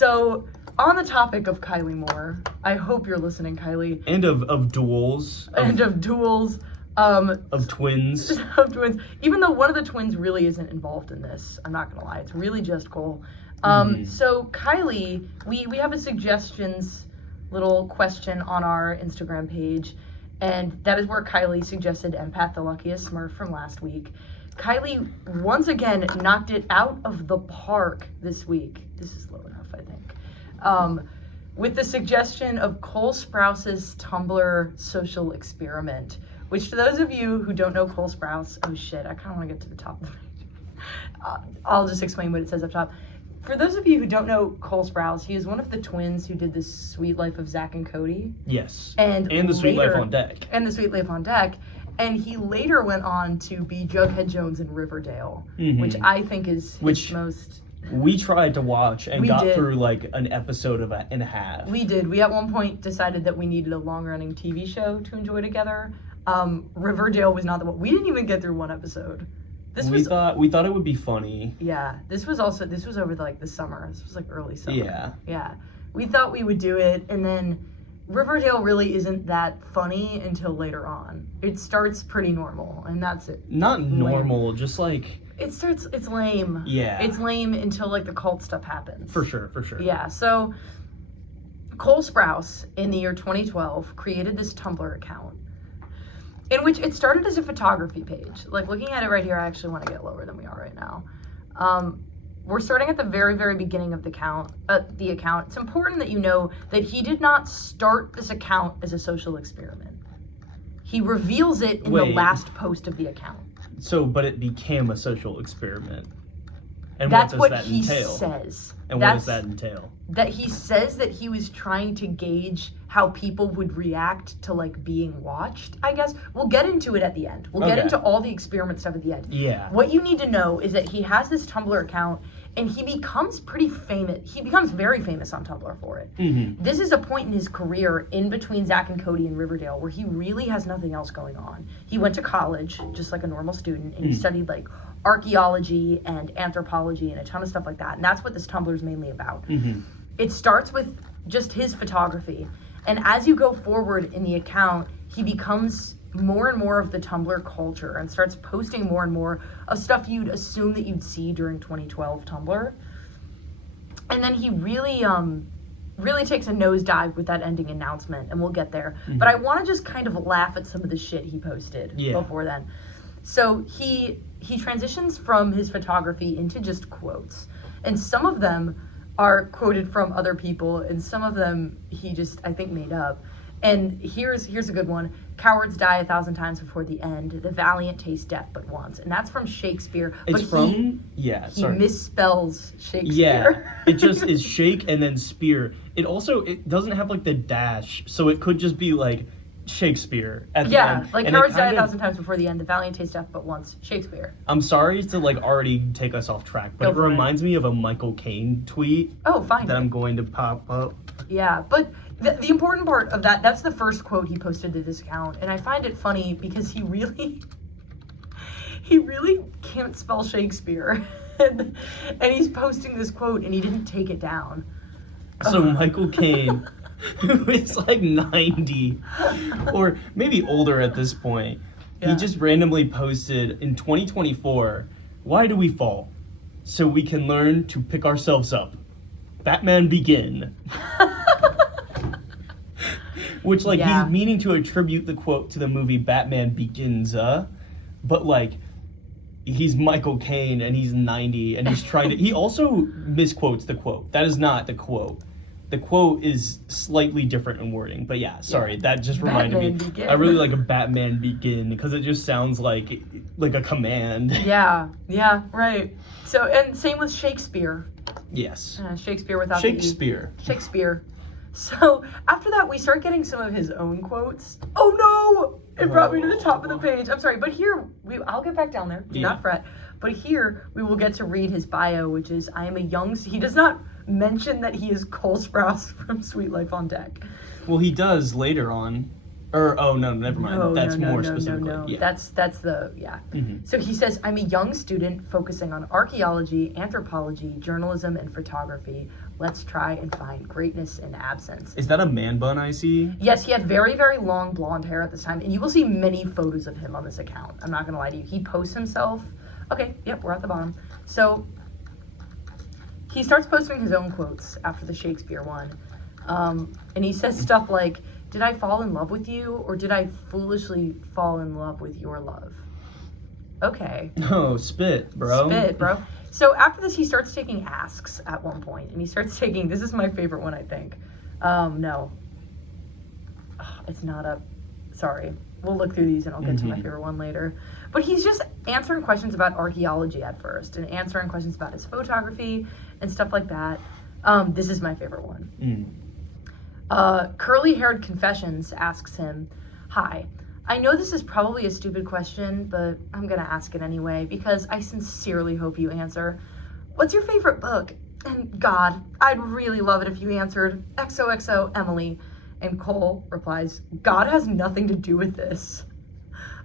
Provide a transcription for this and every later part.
So, on the topic of Kylie Moore, I hope you're listening, Kylie. And of duels. Of duels. Of twins. Of twins. Even though one of the twins really isn't involved in this, I'm not gonna lie. It's really just Cole. So Kylie, we have a suggestions little question on our Instagram page, and that is where Kylie suggested Empath the Luckiest Smurf from last week. Kylie once again knocked it out of the park this week. This is low enough, I think. With the suggestion of Cole Sprouse's Tumblr social experiment, which to those of you who don't know Cole Sprouse, oh shit, I kind of want to get to the top of the page. I'll just explain what it says up top. For those of you who don't know Cole Sprouse, he is one of the twins who did this Sweet Life of Zach and Cody. Yes. And the Sweet Life on Deck. And the Sweet Life on Deck. And he later went on to be Jughead Jones in Riverdale, which I think is his most... We tried to watch and got did. through like an episode and a half. We did. We at one point decided that we needed a long-running TV show to enjoy together. Riverdale was not the one. We didn't even get through one episode. We thought it would be funny. Yeah. This was over the summer. This was like early summer. Yeah. Yeah. We thought we would do it, and then Riverdale really isn't that funny until later on. It starts pretty normal, and that's it. Not normal, just like... It's lame. Yeah. It's lame until like the cult stuff happens. For sure. Yeah, so Cole Sprouse in the year 2012 created this Tumblr account in which it started as a photography page. Like looking at it right here, I actually want to get lower than we are right now. We're starting at the very, very beginning of the account. It's important that you know that he did not start this account as a social experiment. He reveals it in the last post of the account. So, but it became a social experiment. And That's what does what that he entail? says. And what does that entail? That he says that he was trying to gauge how people would react to like being watched, I guess. We'll get into it at the end. We'll get into all the experiment stuff at the end. Yeah. What you need to know is that he has this Tumblr account and he becomes pretty famous. He becomes very famous on Tumblr for it. This is a point in his career in between Zach and Cody and Riverdale where he really has nothing else going on. He went to college just like a normal student and he studied like archaeology and anthropology and a ton of stuff like that. And that's what this Tumblr is mainly about. It starts with just his photography. And as you go forward in the account, he becomes more and more of the Tumblr culture and starts posting more and more of stuff you'd assume that you'd see during 2012 Tumblr. And then he really takes a nosedive with that ending announcement, and we'll get there. But I want to just kind of laugh at some of the shit he posted before then. So he transitions from his photography into just quotes. And some of them are quoted from other people, and some of them he just, I think, made up. And here's a good one. Cowards die 1,000 times before the end. The valiant taste death but once. And that's from Shakespeare. He misspells Shakespeare. Yeah, it just is shake and then spear. It doesn't have like the dash, so it could just be like Shakespeare at the end. Yeah, like cowards die 1,000 times before the end. The valiant taste death but once. Shakespeare. I'm sorry to like already take us off track, but it reminds me of a Michael Caine tweet. Oh, fine. That I'm going to pop up. Yeah, but the important part of that's the first quote he posted to this account, and I find it funny because he really can't spell Shakespeare, and he's posting this quote and he didn't take it down. So Michael Caine, who is like 90 or maybe older at this point, he just randomly posted in 2024, "Why do we fall? So we can learn to pick ourselves up. Batman Begin." Which, like, he's meaning to attribute the quote to the movie Batman Begins, but, like, he's Michael Caine, and he's 90, and he's trying to... He also misquotes the quote. That is not the quote. The quote is slightly different in wording, but that just reminded me. Begin. I really like a Batman Begin, because it just sounds like a command. Yeah, right. So, and same with Shakespeare. Yes. Shakespeare without Shakespeare. Shakespeare. So, after that, we start getting some of his own quotes. Oh, no! It brought me to the top of the page. I'm sorry, but here, I'll get back down there. Do not fret. But here, we will get to read his bio, which is, I am a young... He does not mention that he is Cole Sprouse from Sweet Life on Deck. Well, he does later on. No, never mind. That's more specifically. No. Yeah. That's the. So he says, I'm a young student focusing on archaeology, anthropology, journalism, and photography. Let's try and find greatness in absence. Is that a man bun I see? Yes, he had very, very long blonde hair at this time, and you will see many photos of him on this account. I'm not going to lie to you. He posts himself. Okay, yep, we're at the bottom. So he starts posting his own quotes after the Shakespeare one. And he says stuff like, did I fall in love with you, or did I foolishly fall in love with your love? Okay. Oh, spit, bro. Spit, bro. So after this, he starts taking asks at one point, and he starts taking, this is my favorite one, I think. No. It's not up. Sorry. We'll look through these and I'll get to my favorite one later. But he's just answering questions about archaeology at first, and answering questions about his photography and stuff like that. This is my favorite one. Curly-haired Confessions asks him, hi, I know this is probably a stupid question, but I'm going to ask it anyway because I sincerely hope you answer. What's your favorite book? And God, I'd really love it if you answered XOXO Emily. And Cole replies, God has nothing to do with this.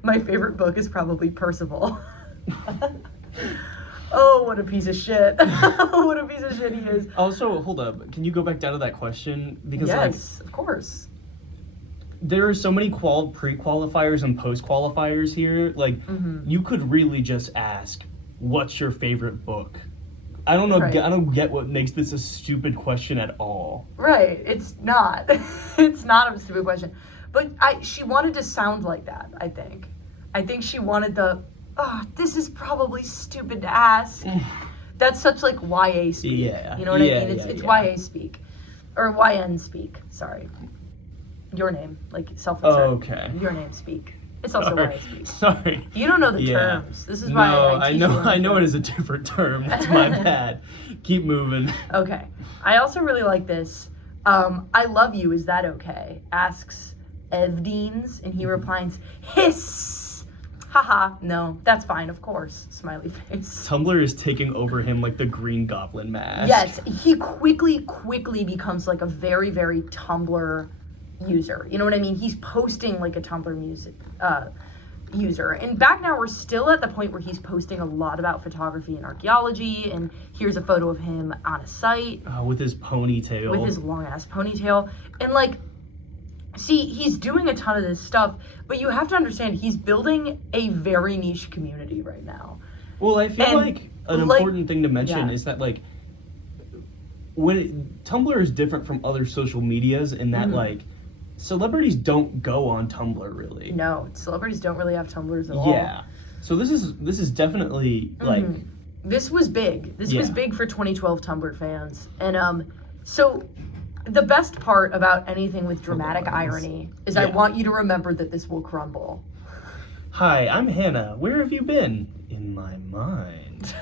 My favorite book is probably Percival. Oh, what a piece of shit. What a piece of shit he is. Also, hold up. Can you go back down to that question? Because, yes, of course. There are so many pre-qualifiers and post-qualifiers here. Like, you could really just ask, what's your favorite book? I don't know. Right. I don't get what makes this a stupid question at all. Right. It's not. It's not a stupid question. But she wanted to sound like that, I think. I think she wanted this is probably stupid to ask. That's such like YA speak. Yeah. You know what I mean? It's YA speak. Or YN speak. Sorry. Your name. Like self-insert. Oh, okay. Your name speak. It's also YA speak. Sorry. You don't know the terms. This is why I teach you. I know it is a different term. That's my bad. Keep moving. Okay. I also really like this. I love you, is that okay? Asks Evdeens, and he replies, hiss! Haha, no, that's fine, of course. Smiley face. Tumblr is taking over him like the Green Goblin mask. Yes, he quickly becomes like a very, very Tumblr user. You know what I mean? He's posting like a Tumblr user. And back now we're still at the point where he's posting a lot about photography and archaeology, and here's a photo of him on a site. With his ponytail. With his long ass ponytail. And like, see, he's doing a ton of this stuff, but you have to understand he's building a very niche community right now. Well, I feel like an important thing to mention is that like Tumblr is different from other social medias in that like celebrities don't go on Tumblr really. No, celebrities don't really have Tumblrs at all. Yeah. So this is definitely like this was big. This was big for 2012 Tumblr fans. And so the best part about anything with dramatic irony is I want you to remember that this will crumble. Hi, I'm Hannah. Where have you been? In my mind.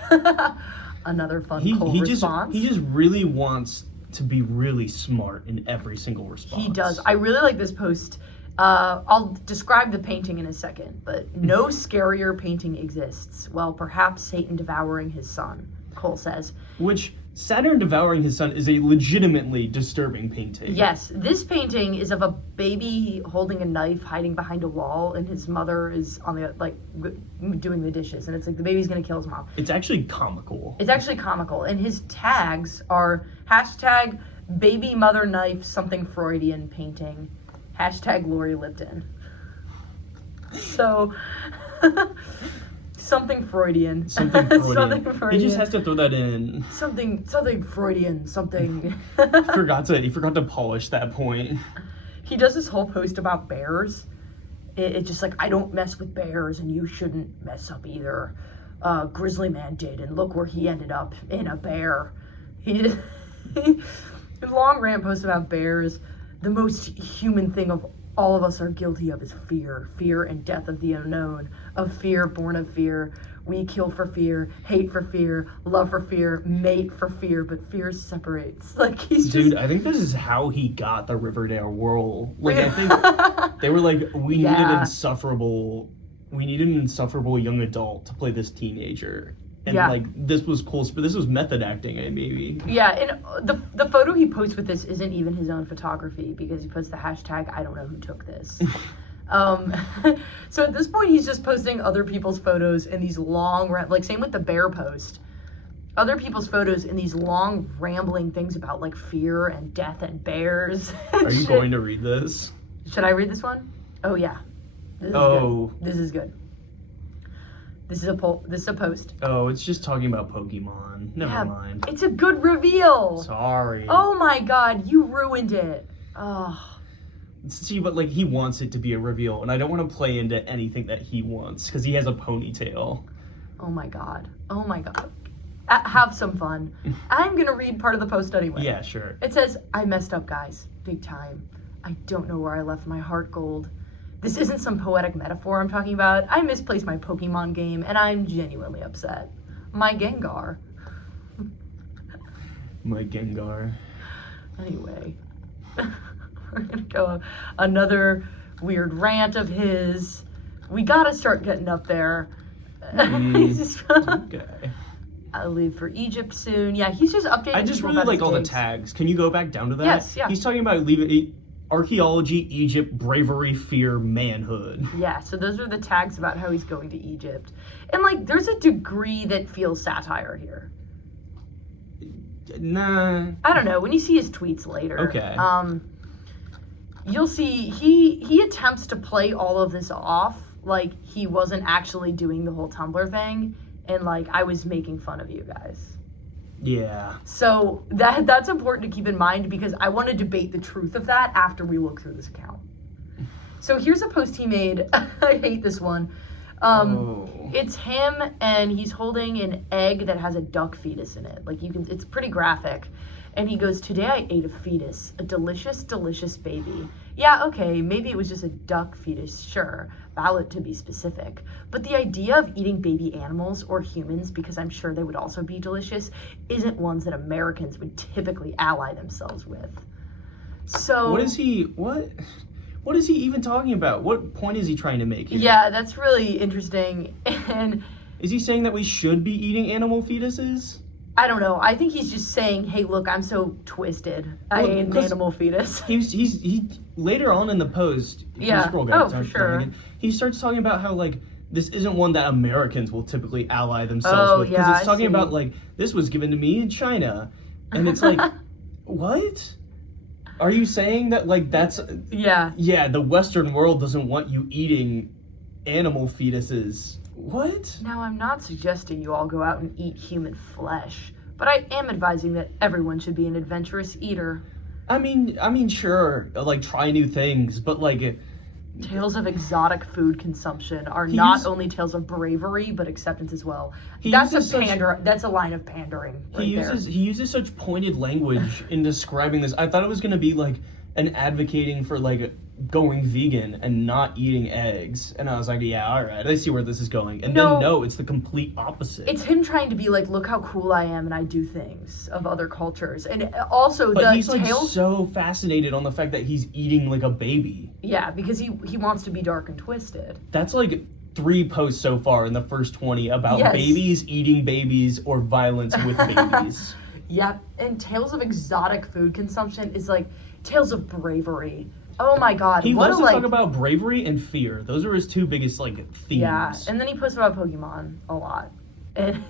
Another fun Cole response. He just really wants to be really smart in every single response. He does. I really like this post. I'll describe the painting in a second, but no scarier painting exists. Well, perhaps Satan devouring his son, Cole says. Which, Saturn devouring his son is a legitimately disturbing painting. Yes, this painting is of a baby holding a knife, hiding behind a wall, and his mother is on the doing the dishes, and it's like the baby's gonna kill his mom. It's actually comical. And his tags are hashtag baby mother knife something Freudian painting, hashtag Lori Lipton. So. Something Freudian. Something Freudian. He just has to throw that in. Something Freudian. Something. He forgot to polish that point. He does this whole post about bears. It's just like, I don't mess with bears, and you shouldn't mess up either. Grizzly Man did, and look where he ended up, in a bear. He long rant post about bears. The most human thing of all of us are guilty of is fear and death of the unknown, of fear born of fear. We kill for fear, hate for fear, love for fear, mate for fear, but fear separates. Like Dude, I think this is how he got the Riverdale role. Like I think they were like, we need an insufferable young adult to play this teenager. And like this was cool, but this was method acting, maybe. Yeah, and the photo he posts with this isn't even his own photography because he puts the hashtag I don't know who took this. So at this point he's just posting other people's photos in these long same with the bear post. other people's photos in these long, rambling things about, like, fear and death and bears. Are you going to read this? Should I read this one? Oh, yeah. This is good. This is good. This is a post. Oh, it's just talking about Pokemon. Never mind. It's a good reveal. Sorry. Oh, my God. You ruined it. Oh. See, but, like, he wants it to be a reveal, and I don't want to play into anything that he wants, because he has a ponytail. Oh, my God. Oh, my God. Have some fun. I'm going to read part of the post anyway. Yeah, sure. It says, I messed up, guys. Big time. I don't know where I left my heart gold. This isn't some poetic metaphor I'm talking about. I misplaced my Pokemon game, and I'm genuinely upset. My Gengar. My Gengar. Anyway. We're going to go another weird rant of his. We got to start getting up there. Okay. I'll leave for Egypt soon. Yeah, he's just updating. I just really like all the tags. Can you go back down to that? Yes, yeah. He's talking about leaving archaeology, Egypt, bravery, fear, manhood. Yeah, so those are the tags about how he's going to Egypt. And, like, there's a degree that feels satire here. Nah. I don't know. When you see his tweets later. Okay. You'll see he attempts to play all of this off like he wasn't actually doing the whole Tumblr thing. And, like, I was making fun of you guys. Yeah. So that's important to keep in mind because I want to debate the truth of that after we look through this account. So here's a post he made. I hate this one. It's him and he's holding an egg that has a duck fetus in it. Like, it's pretty graphic. And he goes, today I ate a fetus, a delicious, delicious baby. Yeah, okay, maybe it was just a duck fetus, sure, valid to be specific. But the idea of eating baby animals or humans, because I'm sure they would also be delicious, isn't ones that Americans would typically ally themselves with. So... What is he even talking about? What point is he trying to make here? Yeah, that's really interesting. And... Is he saying that we should be eating animal fetuses? I don't know. I think he's just saying, hey, look, I'm so twisted. I ate an animal fetus. He later on in the post, if you scroll down, for sure. He starts talking about how, like, this isn't one that Americans will typically ally themselves with. Because it's talking about, like, this was given to me in China. And it's like, what? Are you saying that, like, that's... Yeah, the Western world doesn't want you eating animal fetuses. What? Now, I'm not suggesting you all go out and eat human flesh, but I am advising that everyone should be an adventurous eater. I mean, sure, like, try new things, but, like... Tales of exotic food consumption are not only tales of bravery, but acceptance as well. That's a line of pandering right there. He uses such pointed language in describing this. I thought it was going to be, like, an advocating for, like, going vegan and not eating eggs. And I was like, yeah, all right, I see where this is going. And then, no, it's the complete opposite. It's him trying to be like, look how cool I am and I do things of other cultures. And also, but he's like so fascinated on the fact that he's eating like a baby. Yeah, because he wants to be dark and twisted. That's like 3 posts so far in the first 20 about babies eating babies or violence with babies. Yep, and tales of exotic food consumption is like tales of bravery. Oh my God! He loves to talk about bravery and fear. Those are his 2 biggest like themes. Yeah, and then he posts about Pokemon a lot, and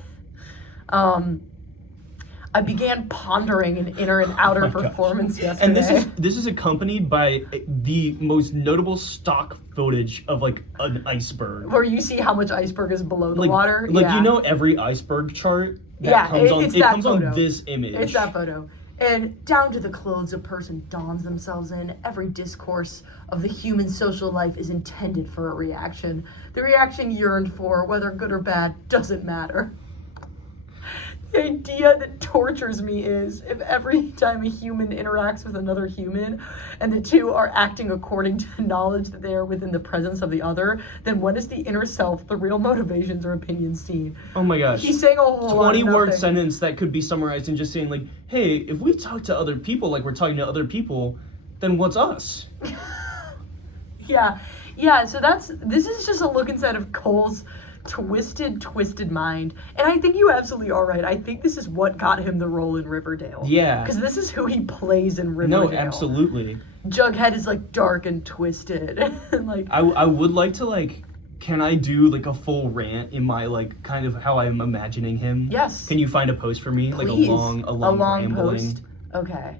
I began pondering an inner and outer performance yesterday. And this is accompanied by the most notable stock footage of like an iceberg, where you see how much iceberg is below the water. Like you know, every iceberg chart that comes on this image. It's that photo. And down to the clothes a person dons themselves in, every discourse of the human social life is intended for a reaction. The reaction yearned for, whether good or bad, doesn't matter. The idea that tortures me is, if every time a human interacts with another human, and the two are acting according to the knowledge that they are within the presence of the other, then when is the inner self, the real motivations or opinions seen? Oh my gosh. He's saying a whole 20-word sentence that could be summarized in just saying, like, hey, if we talk to other people like we're talking to other people, then what's us? Yeah, so this is just a look inside of Cole's twisted mind. And I think you absolutely are right. I think this is what got him the role in Riverdale. Yeah. Because this is who he plays in Riverdale. No, absolutely. Jughead is like dark and twisted. And like I would like to like Can I do like a full rant in my like kind of how I'm imagining him? Yes. Can you find a post for me? Please. Like a long rambling. Post. Okay.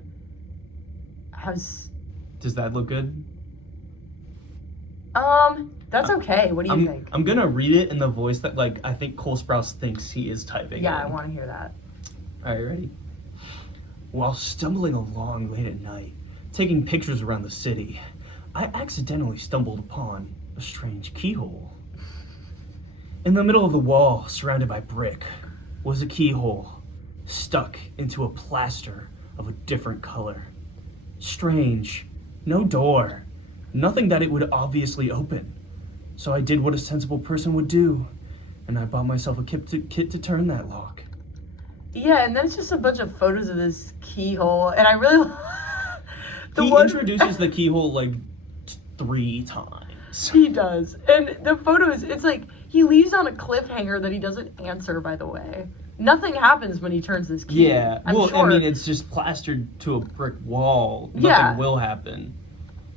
Does that look good? That's okay. What do you think? I'm gonna read it in the voice that like I think Cole Sprouse thinks he is typing. Yeah, I want to hear that. All right, ready? While stumbling along late at night, taking pictures around the city, I accidentally stumbled upon a strange keyhole. In the middle of the wall, surrounded by brick, was a keyhole, stuck into a plaster of a different color. Strange. No door. Nothing that it would obviously open. So I did what a sensible person would do, and I bought myself a kit to turn that lock. Yeah, and then it's just a bunch of photos of this keyhole, and I really... introduces the keyhole like 3 times. He does. And the photos, it's like, he leaves on a cliffhanger that he doesn't answer, by the way. Nothing happens when he turns this key. Yeah, sure. I mean, it's just plastered to a brick wall. Nothing will happen.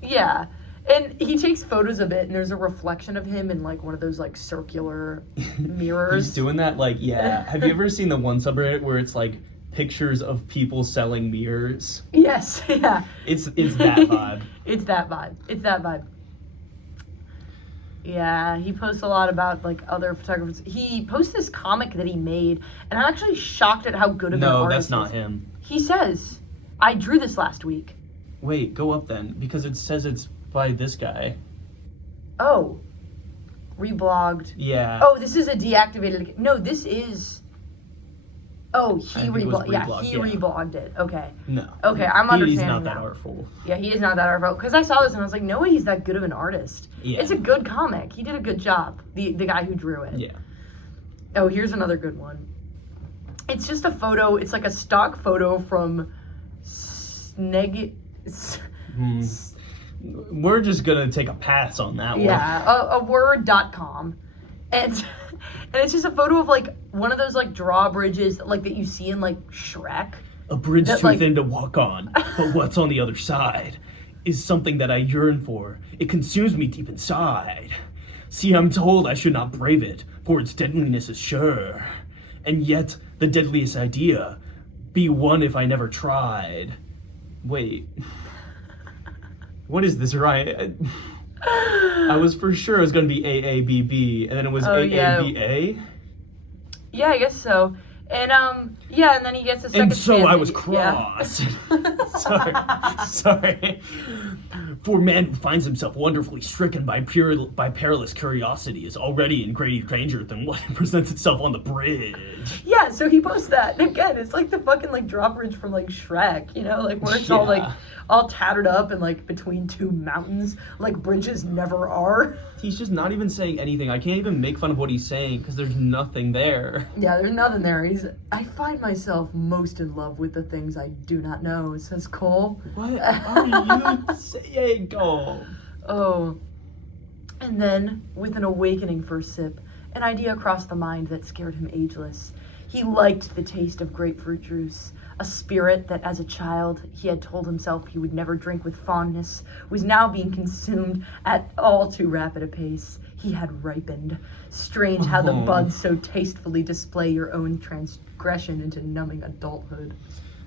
Yeah. And he takes photos of it, and there's a reflection of him in, like, one of those, like, circular mirrors. He's doing that, like, yeah. Have you ever seen the one subreddit where it's, like, pictures of people selling mirrors? Yes, yeah. It's that vibe. It's that vibe. Yeah, he posts a lot about, like, other photographers. He posts this comic that he made, and I'm actually shocked at how good of an artist No, that's not him. He says, I drew this last week. Wait, go up then, because it says it's by this guy. Oh. Reblogged. Yeah. Oh, this is a deactivated... No, this is... Oh, he reblogged. Yeah, he reblogged it. Okay. No. Okay, I'm understanding He's not now. that artful. Yeah, he is not that artful. Because I saw this and I was like, no way he's that good of an artist. Yeah. It's a good comic. He did a good job. The guy who drew it. Yeah. Oh, here's another good one. It's just a photo. It's like a stock photo from We're just gonna take a pass on that one. Yeah, a word.com. And it's just a photo of like one of those like drawbridges like that you see in like Shrek. A bridge too thin to walk on, but what's on the other side is something that I yearn for. It consumes me deep inside. See, I'm told I should not brave it, for its deadliness is sure. And yet, the deadliest idea, be one if I never tried. Wait. What is this, Ryan? I was for sure it was going to be AABB, and then it was AABA? Yeah, I guess so. And, yeah, and then he gets a second And so chance I was crossed. Yeah. Sorry. For man who finds himself wonderfully stricken by perilous curiosity is already in greater danger than what presents itself on the bridge. Yeah, so he posts that. And again, it's like the fucking, like, drawbridge from, like, Shrek, you know? Like, where it's all, like, all tattered up and, like, between two mountains, like bridges never are. He's just not even saying anything. I can't even make fun of what he's saying because there's nothing there. Yeah, there's nothing there. I find myself most in love with the things I do not know, says Cole. What are you saying, Cole? Oh. And then, with an awakening first sip, an idea crossed the mind that scared him ageless. He liked the taste of grapefruit juice. A spirit that as a child he had told himself he would never drink with fondness was now being consumed at all too rapid a pace. He had ripened. Strange how the buds so tastefully display your own transgression into numbing adulthood.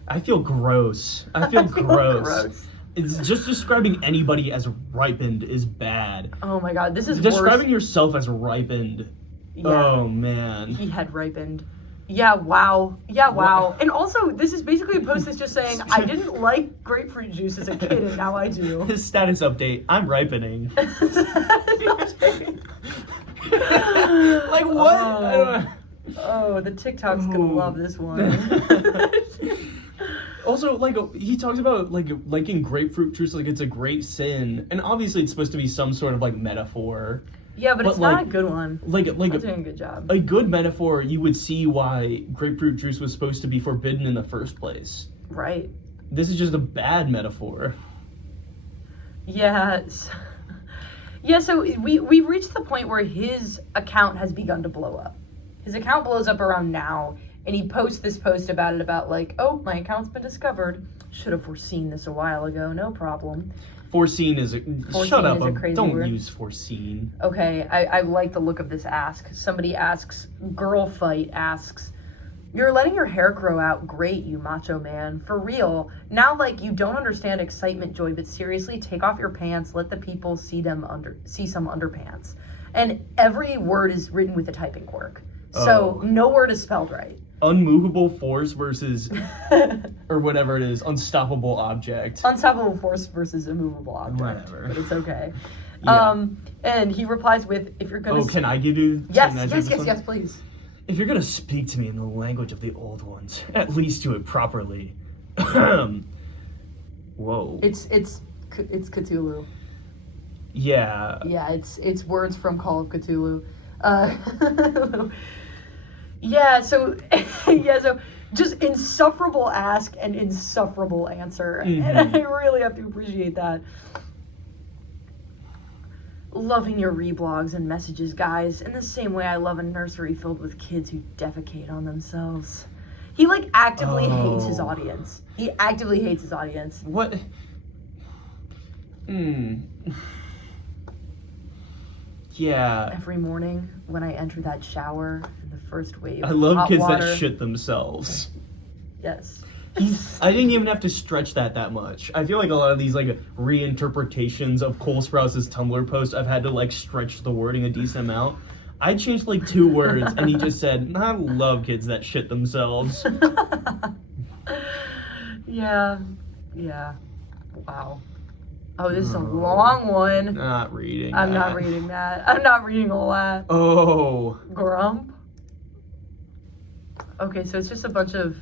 I feel gross. I feel gross. It's just describing anybody as ripened is bad. Oh my god, this is describing worse. Yourself as ripened. Yeah. Oh man. He had ripened. Yeah, wow. Yeah, wow. And also, this is basically a post that's just saying, I didn't like grapefruit juice as a kid, and now I do. His status update, I'm ripening. Like, what? I don't know. Oh, the TikTok's gonna love this one. Also, like, he talks about, like, liking grapefruit juice like it's a great sin. And obviously it's supposed to be some sort of, like, metaphor. Yeah, but it's not a good one. Like not doing a good job. A good metaphor, you would see why grapefruit juice was supposed to be forbidden in the first place. Right. This is just a bad metaphor. Yeah. Yeah, so we've reached the point where his account has begun to blow up. His account blows up around now, and he posts this post about it, about like, oh, my account's been discovered. Should have foreseen this a while ago. No problem. Foreseen is a... Shut up. A crazy don't word. use foreseen. Okay, I like the look of this ask. Somebody asks, Girl Fight asks, you're letting your hair grow out. Great, you macho man. For real. Now, like, you don't understand excitement, Joy, but seriously, take off your pants. Let the people see some underpants. And every word is written with a typing quirk. So no word is spelled right. Unmovable force versus, or whatever it is, unstoppable object. Unstoppable force versus immovable object. Whatever. But it's okay. Yeah. And he replies with, if you're gonna... can I give you... Yes, please. If you're gonna speak to me in the language of the old ones, at least do it properly. Whoa. It's Cthulhu. Yeah. Yeah, it's words from Call of Cthulhu. So just insufferable ask and insufferable answer. Mm-hmm. And I really have to appreciate that. Loving your reblogs and messages, guys, in the same way I love a nursery filled with kids who defecate on themselves. He, like, actively hates his audience. He actively hates his audience. What? Yeah. Every morning when I enter that shower in the first wave I love hot kids water, that shit themselves. Yes. I didn't even have to stretch that much. I feel like a lot of these like reinterpretations of Cole Sprouse's Tumblr post, I've had to like stretch the wording a decent amount. I changed like 2 words and he just said, I love kids that shit themselves. Yeah. Wow. Oh, this is a long one. Not reading I'm not reading that. I'm not reading all that. Oh. Grump? Okay, so it's just a bunch of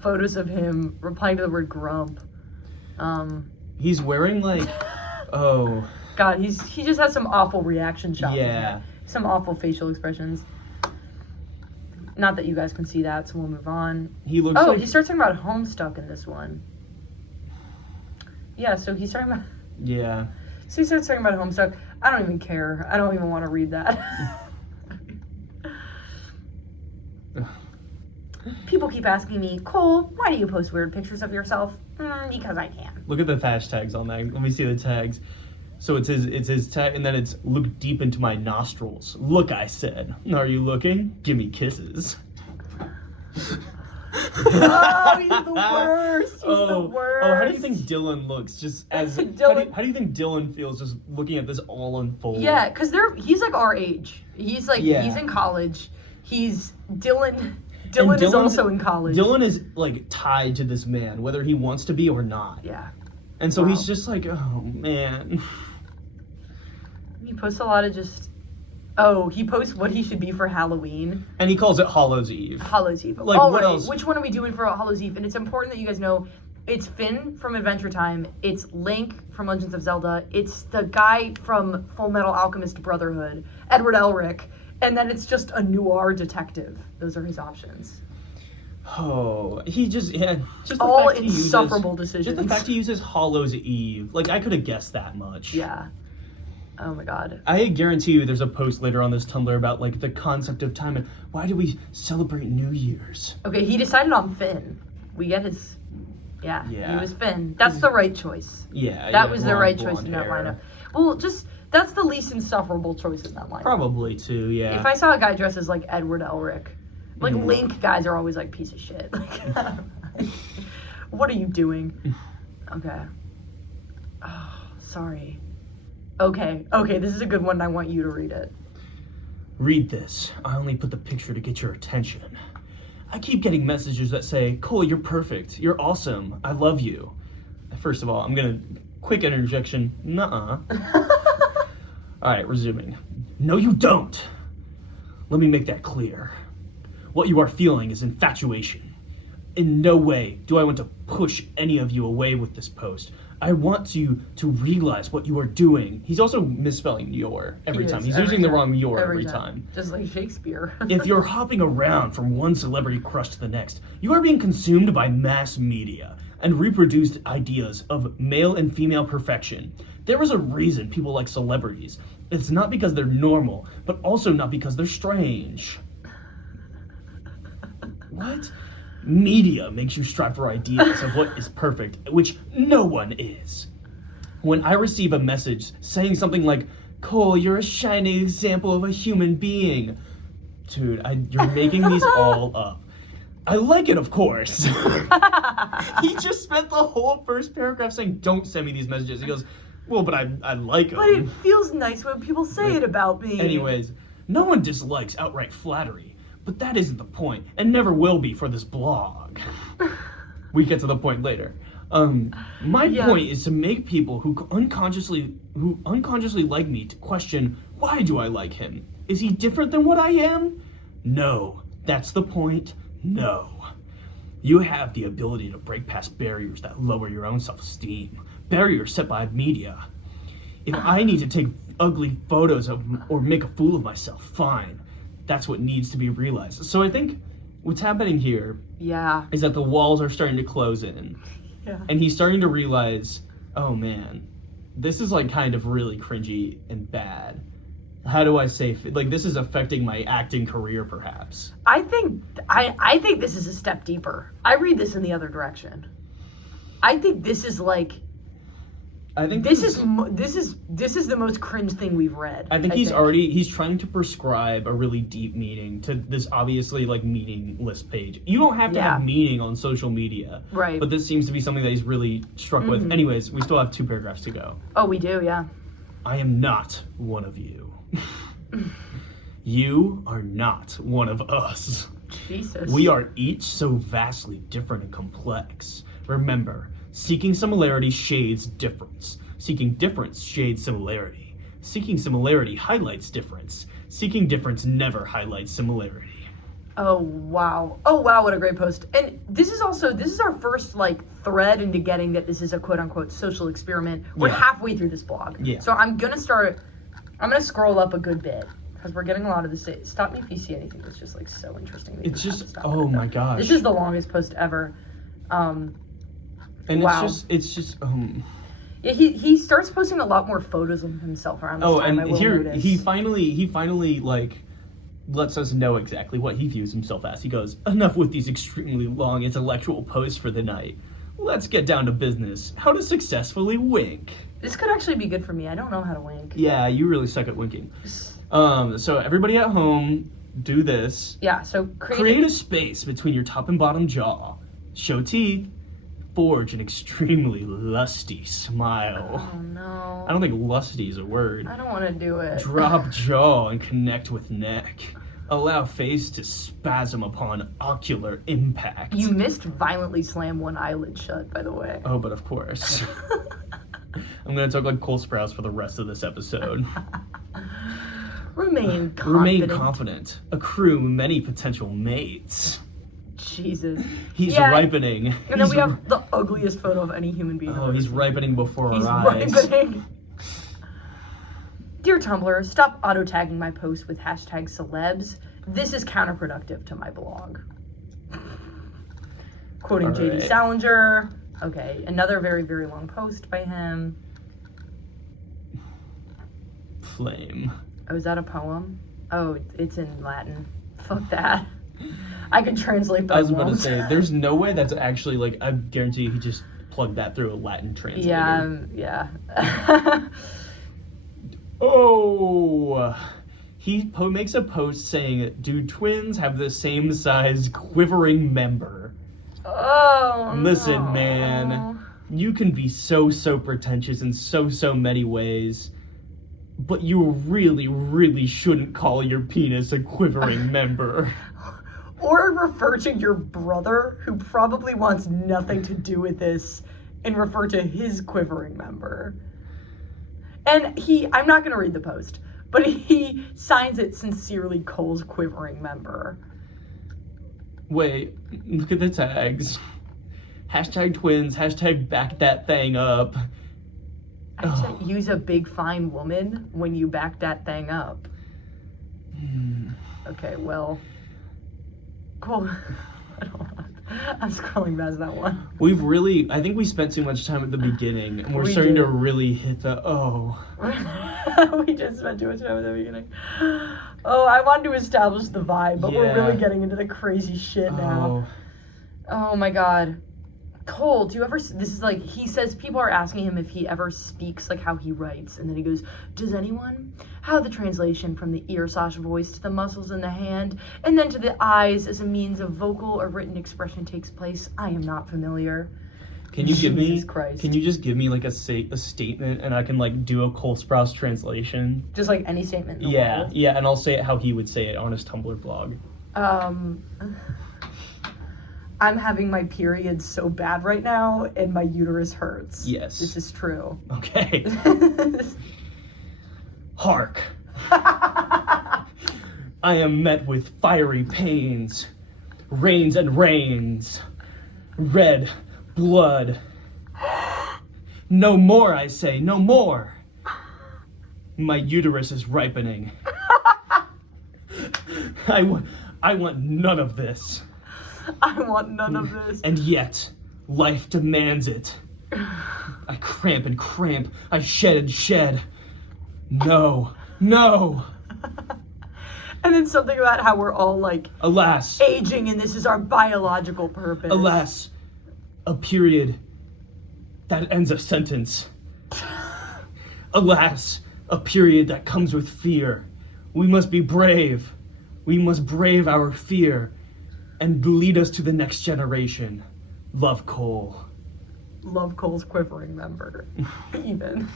photos of him replying to the word grump. He's wearing like, oh. God, he just has some awful reaction shots. Yeah. Some awful facial expressions. Not that you guys can see that, so we'll move on. He looks like... he starts talking about Homestuck in this one. Yeah, so he's talking about... Yeah. So he starts talking about Homestuck. I don't even care. I don't even want to read that. People keep asking me, Cole, why do you post weird pictures of yourself? Because I can. Look at the hashtags on that. Let me see the tags. So it's his tag, and then it's look deep into my nostrils. Look, I said. Are you looking? Give me kisses. Oh, he's the worst. He's the worst. Oh, how do you think Dylan looks? Just as how do you think Dylan feels just looking at this all unfold? Yeah, because he's like our age. He's like he's in college. Dylan is also in college. Dylan is like tied to this man, whether he wants to be or not. Yeah. And so he's just like, oh man. He posts a lot of just. Oh, he posts what he should be for Halloween. And he calls it Hallows Eve. Hallows Eve. Like, what else? Which one are we doing for Hallows Eve? And it's important that you guys know, it's Finn from Adventure Time. It's Link from Legends of Zelda. It's the guy from Full Metal Alchemist Brotherhood, Edward Elric. And then it's just a noir detective. Those are his options. Oh, just all insufferable decisions. Just the fact he uses Hallows Eve. Like, I could have guessed that much. Yeah. Oh my god. I guarantee you there's a post later on this Tumblr about, like, the concept of time and why do we celebrate New Year's? Okay, he decided on Finn. We get his... Yeah, he was Finn. That's the right choice. Yeah. That was the right choice in that lineup. Well, that's the least insufferable choice in that lineup. Probably, too, yeah. If I saw a guy dressed as, like, Edward Elric, like, Link guys are always, like, piece of shit. Like, what are you doing? Okay. Oh, sorry. Okay, this is a good one. I want you to read it. Read this. I only put the picture to get your attention. I keep getting messages that say, Cole, you're perfect. You're awesome. I love you. First of all, I'm going to... Quick interjection. Nuh-uh. All right, resuming. No, you don't. Let me make that clear. What you are feeling is infatuation. In no way do I want to push any of you away with this post. I want you to realize what you are doing. He's also misspelling your every time. He's using the wrong your every time. Just like Shakespeare. If you're hopping around from one celebrity crush to the next, you are being consumed by mass media and reproduced ideas of male and female perfection. There is a reason people like celebrities. It's not because they're normal, but also not because they're strange. What? Media makes you strive for ideas of what is perfect, which no one is. When I receive a message saying something like, Cole, you're a shining example of a human being. Dude, you're making these all up. I like it, of course. He just spent the whole first paragraph saying, don't send me these messages. He goes, well, but I like them. But it feels nice when people say it about me. Anyways, no one dislikes outright flattery, but that isn't the point, and never will be for this blog. We get to the point later. My point is to make people who unconsciously like me to question, why do I like him? Is he different than what I am? No. That's the point. No. You have the ability to break past barriers that lower your own self-esteem. Barriers set by media. If I need to take ugly photos of or make a fool of myself, fine. That's what needs to be realized. So I think what's happening here is that the walls are starting to close in. Yeah. And he's starting to realize, oh man, this is like kind of really cringy and bad. How do I say, like, this is affecting my acting career perhaps? I think this is a step deeper. I read this in the other direction. I think this is like, this is the most cringe thing we've read. I think he's trying to prescribe a really deep meaning to this obviously like meaningless page. You don't have to have meaning on social media. Right. But this seems to be something that he's really struck with. Anyways, we still have 2 paragraphs to go. Oh, we do, yeah. I am not one of you. You are not one of us. Jesus. We are each so vastly different and complex. Remember, seeking similarity shades difference. Seeking difference shades similarity. Seeking similarity highlights difference. Seeking difference never highlights similarity. Oh wow, what a great post. And this is our first like thread into getting that this is a quote unquote social experiment. We're halfway through this blog. Yeah. So I'm gonna scroll up a good bit because we're getting a lot of this. Stop me if you see anything that's just like so interesting. It's just, oh my gosh. This is the longest post ever. And it's just. Yeah, he starts posting a lot more photos of himself around this time. And here he finally like lets us know exactly what he views himself as. He goes, enough with these extremely long intellectual posts for the night. Let's get down to business. How to successfully wink. This could actually be good for me. I don't know how to wink. Yeah, you really suck at winking. So everybody at home, do this. Yeah, so create a space between your top and bottom jaw. Show teeth. Forge an extremely lusty smile. Oh no. I don't think lusty is a word. I don't want to do it. Drop jaw and connect with neck. Allow face to spasm upon ocular impact. You missed violently slam one eyelid shut, by the way. Oh, but of course. I'm going to talk like Cole Sprouse for the rest of this episode. Remain confident. Remain confident. Accrue many potential mates. Jesus. He's ripening. And then we have the ugliest photo of any human being. Oh, he's ripening before our eyes. Ripening. Dear Tumblr, stop auto-tagging my posts with hashtag celebs. This is counterproductive to my blog. Quoting J.D. Salinger. Okay, another very, very long post by him. Flame. Oh, is that a poem? Oh, it's in Latin. Fuck that. I could translate, but I was about to say, there's no way that's actually, like, I guarantee he just plugged that through a Latin translator. Yeah. Oh! He makes a post saying, do twins have the same size quivering member? Oh, Listen, no. man, you can be so pretentious in so many ways, but you really, really shouldn't call your penis a quivering member. Or refer to your brother, who probably wants nothing to do with this, and refer to his quivering member. And I'm not going to read the post, but he signs it sincerely Cole's quivering member. Wait, look at the tags. Hashtag twins, hashtag back that thing up. Hashtag use a big fine woman when you back that thing up. Okay, well... Cool. I'm scrolling past that one. I think we spent too much time at the beginning, and we're starting to really hit the, We just spent too much time at the beginning. Oh, I wanted to establish the vibe, but we're really getting into the crazy shit now. Oh my god. Cole, do you ever... This is like... He says people are asking him if he ever speaks like how he writes. And then he goes, does anyone? How the translation from the ear/voice to the muscles in the hand and then to the eyes as a means of vocal or written expression takes place, I am not familiar. Can you give me... Christ. Can you just give me like a statement and I can like do a Cole Sprouse translation? Just like any statement in the world? Yeah, and I'll say it how he would say it on his Tumblr blog. I'm having my period so bad right now, and my uterus hurts. Yes. This is true. Okay. Hark. I am met with fiery pains, rains and rains, red blood. No more, I say, no more. My uterus is ripening. I want none of this. I want none of this. And yet, life demands it. I cramp and cramp. I shed and shed. No. No. And then something about how we're all like, alas, aging and this is our biological purpose. Alas, a period that ends a sentence. Alas, a period that comes with fear. We must be brave. We must brave our fear and lead us to the next generation. Love, Cole. Love Cole's quivering member. Even.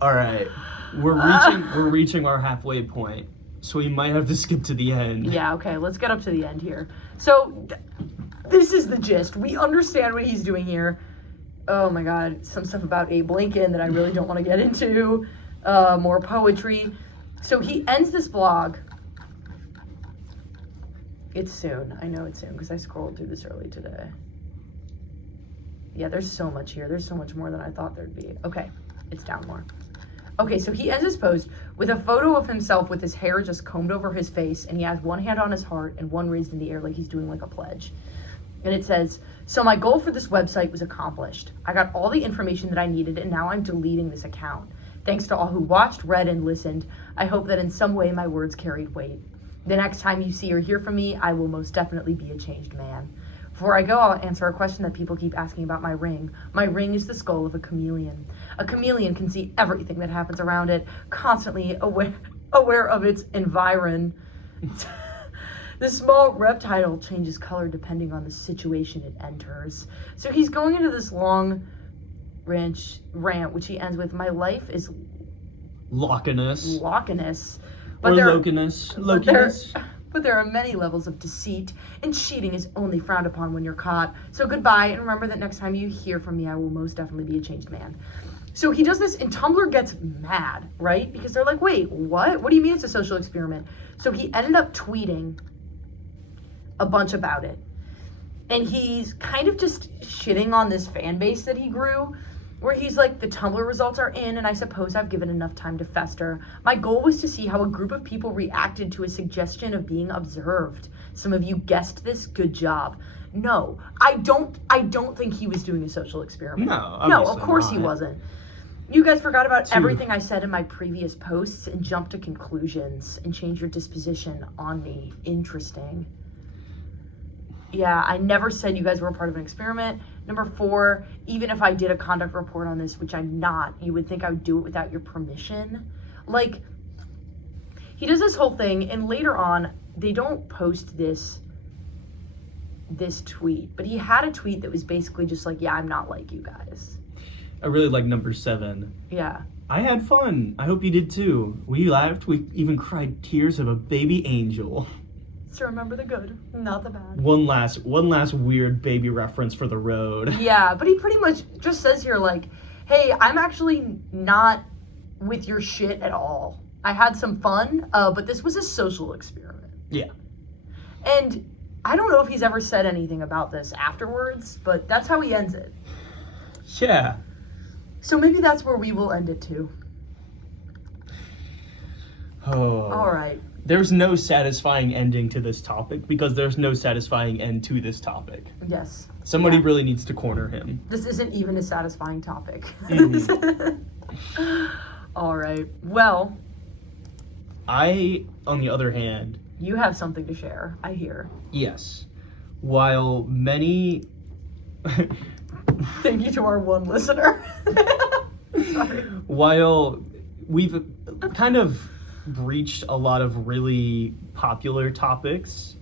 All right, we're reaching our halfway point, so we might have to skip to the end. Yeah, okay, let's get up to the end here. So, this is the gist. We understand what he's doing here. Oh my god, some stuff about Abe Lincoln that I really don't want to get into. More poetry. So he ends this blog. It's soon. I know it's soon because I scrolled through this early today. Yeah, there's so much here. There's so much more than I thought there'd be. Okay, it's down more. Okay, so he ends his post with a photo of himself with his hair just combed over his face, and he has one hand on his heart and one raised in the air like he's doing like a pledge. And it says, so my goal for this website was accomplished. I got all the information that I needed, and now I'm deleting this account. Thanks to all who watched, read, and listened. I hope that in some way my words carried weight. The next time you see or hear from me, I will most definitely be a changed man. Before I go, I'll answer a question that people keep asking about my ring. My ring is the skull of a chameleon. A chameleon can see everything that happens around it, constantly aware of its environ. The small reptile changes color depending on the situation it enters. So he's going into this long rant, which he ends with, my life is Lockiness. But or Lokiness. But there are many levels of deceit, and cheating is only frowned upon when you're caught. So goodbye, and remember that next time you hear from me, I will most definitely be a changed man. So he does this, and Tumblr gets mad, right? Because they're like, wait, what? What do you mean it's a social experiment? So he ended up tweeting a bunch about it. And he's kind of just shitting on this fan base that he grew, where he's like, the Tumblr results are in, and I suppose I've given enough time to fester. My goal was to see how a group of people reacted to a suggestion of being observed. Some of you guessed this. Good job. No, I don't think he was doing a social experiment. No, of course he wasn't. You guys forgot about everything I said in my previous posts and jumped to conclusions and changed your disposition on me. Interesting. Yeah, I never said you guys were a part of an experiment. Number 4, even if I did a conduct report on this, which I'm not, you would think I would do it without your permission. Like, he does this whole thing, and later on, they don't post this tweet, but he had a tweet that was basically just like, yeah, I'm not like you guys. I really like number 7. Yeah. I had fun. I hope you did too. We laughed. We even cried tears of a baby angel. So remember the good, not the bad. One last weird baby reference for the road. Yeah, but he pretty much just says here, like, hey, I'm actually not with your shit at all. I had some fun, but this was a social experiment. Yeah. And I don't know if he's ever said anything about this afterwards, but that's how he ends it. Yeah. So maybe that's where we will end it too. Oh. All right. There's no satisfying ending to this topic because there's no satisfying end to this topic. Yes. Somebody really needs to corner him. This isn't even a satisfying topic. Mm-hmm. All right. Well, I, on the other hand... You have something to share, I hear. Yes. while many... Thank you to our one listener. Sorry. While we've kind of breached a lot of really popular topics,